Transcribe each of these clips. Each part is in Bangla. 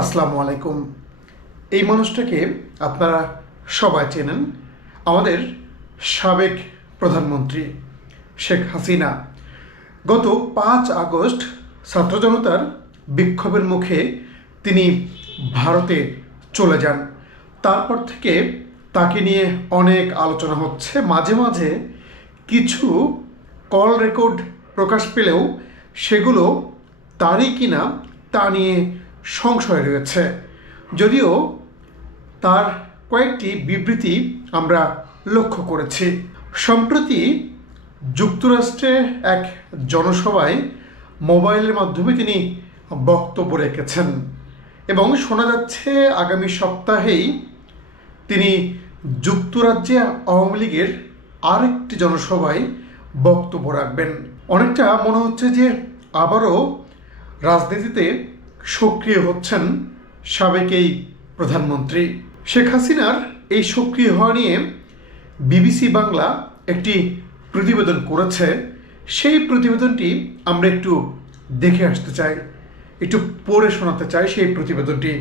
আসসালামু আলাইকুম। এই মানুষটাকে আপনারা সবাই চেনেন। আমাদের সাবেক প্রধানমন্ত্রী শেখ হাসিনা গত পাঁচ আগস্ট ছাত্র জনতার বিক্ষোভের মুখে তিনি ভারতে চলে যান। তারপর থেকে তাকে নিয়ে অনেক আলোচনা হচ্ছে। মাঝে মাঝে কিছু কল রেকর্ড প্রকাশ পেলেও সেগুলো তারই কিনা তা নিয়ে সংশয় রয়েছে। যদিও তার কয়েকটি বিবৃতি আমরা লক্ষ্য করেছি। সম্প্রতি যুক্তরাষ্ট্রে এক জনসভায় মোবাইলের মাধ্যমে তিনি বক্তব্য রেখেছেন এবং শোনা যাচ্ছে, আগামী সপ্তাহেই তিনি যুক্তরাজ্যে আওয়ামী লীগের আরেকটি জনসভায় বক্তব্য রাখবেন। অনেকটা মনে হচ্ছে যে আবারও রাজনীতিতে সক্রিয় হচ্ছেন সাবেক এই প্রধানমন্ত্রী। শেখ হাসিনার এই সক্রিয় হওয়া নিয়ে বিবিসি বাংলা একটি প্রতিবেদন করেছে। সেই প্রতিবেদনটি আমরা একটু দেখে আসতে চাই, একটু পড়ে শোনাতে চাই সেই প্রতিবেদনটি।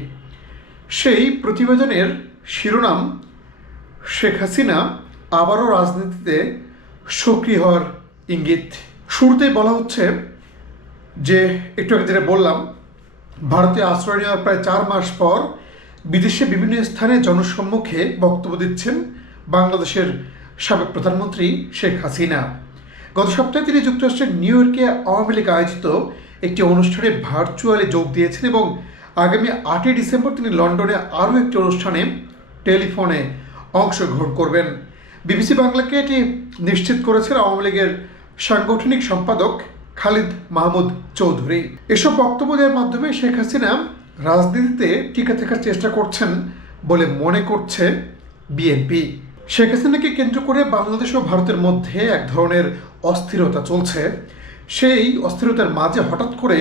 সেই প্রতিবেদনের শিরোনাম, শেখ হাসিনা আবারও রাজনীতিতে সক্রিয় হওয়ার ইঙ্গিত। শুরুতেই বলা হচ্ছে যে, একটু আগে যেটা বললাম ভারতে আশ্রয় নেওয়ার প্রায় চার মাস পর বিদেশে বিভিন্ন স্থানে জনসম্মুখে বক্তব্য দিচ্ছেন বাংলাদেশের সাবেক প্রধানমন্ত্রী শেখ হাসিনা। গত সপ্তাহে তিনি যুক্তরাষ্ট্রের নিউ ইয়র্কে আওয়ামী লীগ আয়োজিত একটি অনুষ্ঠানে ভার্চুয়ালি যোগ দিয়েছেন এবং আগামী আটই ডিসেম্বর তিনি লন্ডনে আরও একটি অনুষ্ঠানে টেলিফোনে অংশগ্রহণ করবেন। বিবিসি বাংলাকে এটি নিশ্চিত করেছেন আওয়ামী লীগের সাংগঠনিক সম্পাদক খালিদ মাহমুদ চৌধুরী। এসব বক্তব্য দেওয়ার মাধ্যমে শেখ হাসিনা রাজনীতিতে টিকে থাকার চেষ্টা করছেন বলে মনে করছে বিএনপি। শেখ হাসিনাকে কেন্দ্র করে বাংলাদেশ ও ভারতের মধ্যে এক ধরনের অস্থিরতা চলছে। সেই অস্থিরতার মাঝে হঠাৎ করে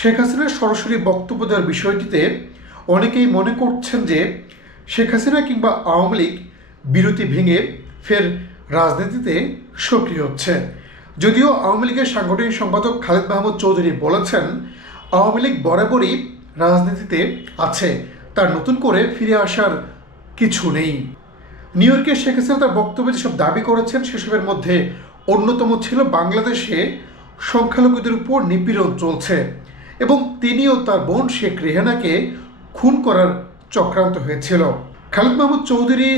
শেখ হাসিনার সরাসরি বক্তব্য দেওয়ার বিষয়টিতে অনেকেই মনে করছেন যে শেখ হাসিনা কিংবা আওয়ামী লীগ বিরতি ভেঙে ফের রাজনীতিতে সক্রিয় হচ্ছে। যদিও আওয়ামী লীগের সাংগঠনিক সম্পাদক খালেদ মাহমুদ চৌধুরী বলেছেন, আওয়ামী লীগ বরাবরই রাজনীতিতে আছে, তার নতুন করে ফিরে আসার কিছু নেই। নিউ ইয়র্কে শেখ হাসিনা তার বক্তব্যে যেসব দাবি করেছেন, সেসবের মধ্যে অন্যতম ছিল বাংলাদেশে সংখ্যালঘুদের উপর নিপীড়ন চলছে এবং তিনিও তার বোন শেখ রেহানাকে খুন করার চক্রান্ত হয়েছিল। খালিদ মাহমুদ চৌধুরী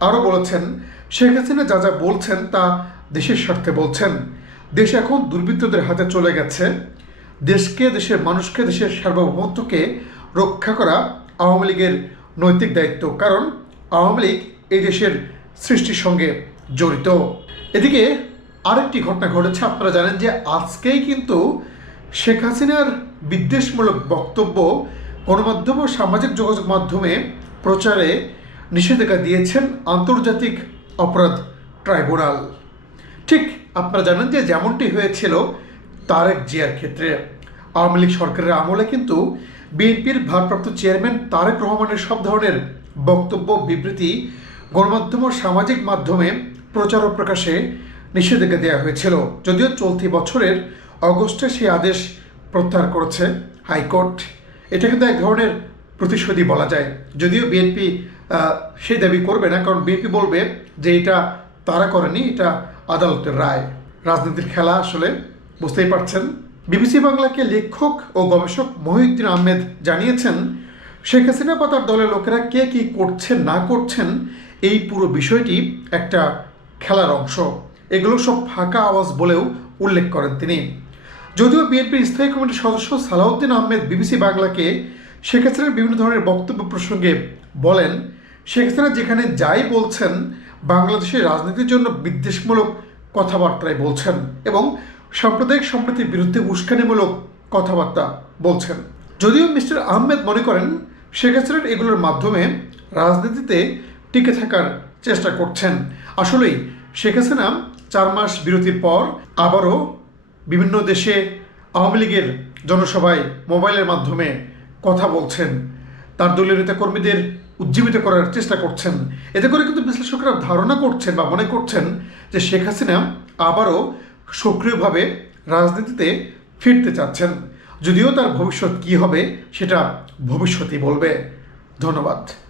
আরও বলেছেন, শেখ হাসিনা যা যা বলছেন তা দেশের স্বার্থে বলছেন, দেশ এখন দুর্বৃত্তদের হাতে চলে গেছে। দেশকে, দেশের মানুষকে, দেশের সার্বভৌমত্বকে রক্ষা করা আওয়ামী লীগের নৈতিক দায়িত্ব। কারণ আওয়ামী লীগ এই দেশের সৃষ্টির সঙ্গে জড়িত। এদিকে আরেকটি ঘটনা ঘটেছে। আপনারা জানেন যে আজকেই কিন্তু শেখ হাসিনার বিদ্বেষমূলক বক্তব্য গণমাধ্যম ও সামাজিক যোগাযোগ মাধ্যমে প্রচারে নিষেধাজ্ঞা দিয়েছেন আন্তর্জাতিক অপরাধ ট্রাইব্যুনাল। ঠিক আপনারা জানেন যে যেমনটি হয়েছিল তারেক জিয়ার ক্ষেত্রে, আওয়ামী লীগ সরকারের আমলে কিন্তু বিএনপির ভারপ্রাপ্ত চেয়ারম্যান তারেক রহমানের সব ধরনের বক্তব্য, বিবৃতি গণমাধ্যম ও সামাজিক মাধ্যমে প্রচার ও প্রকাশে নিষেধাজ্ঞা দেওয়া হয়েছিল। যদিও চলতি বছরের অগস্টে সেই আদেশ প্রত্যাহার করেছে হাইকোর্ট। এটা কিন্তু এক ধরনের প্রতিশোধী বলা যায়। যদিও বিএনপি সেই দাবি করবে না, কারণ বিএনপি বলবে যে এটা তারা করেনি, এটা আদালতের রায়। রাজনীতির খেলা আসলে বুঝতেই পারছেন। বিবিসি বাংলাকে লেখক ও গবেষক মহিউদ্দিন আহমেদ জানিয়েছেন, শেখ হাসিনা বা তার দলের লোকেরা কে কি করছেন না করছেন, এই পুরো বিষয়টি একটা খেলার অংশ। এগুলো সব ফাঁকা আওয়াজ বলেও উল্লেখ করেন তিনি। যদিও বিএনপির স্থায়ী কমিটির সদস্য সালাউদ্দিন আহমেদ বিবিসি বাংলাকে শেখ হাসিনার বিভিন্ন ধরনের বক্তব্য প্রসঙ্গে বলেন, শেখ হাসিনা যেখানে যাই বলছেন বাংলাদেশের রাজনীতির জন্য বিদ্বেষমূলক কথাবার্তায় বলছেন এবং সাম্প্রদায়িক সম্প্রীতির বিরুদ্ধে উস্কানিমূলক কথাবার্তা বলছেন। যদিও মিস্টার আহমেদ মনে করেন, শেখ হাসিনার এগুলোর মাধ্যমে রাজনীতিতে টিকে থাকার চেষ্টা করছেন। আসলেই, শেখ হাসিনা চার মাস বিরতির পর আবারও বিভিন্ন দেশে আওয়ামী লীগের জনসভায় মোবাইলের মাধ্যমে কথা বলছেন। তার দলীয় নেতাকর্মীদের উজ্জীবিত করার চেষ্টা করছেন। এতে করে কিন্তু বিশ্লেষকরা ধারণা করছেন বা মনে করছেন যে শেখ হাসিনা আবারও সক্রিয়ভাবে রাজনীতিতে ফিরতে চাচ্ছেন। যদিও তার ভবিষ্যৎ কী হবে সেটা ভবিষ্যতই বলবে। ধন্যবাদ।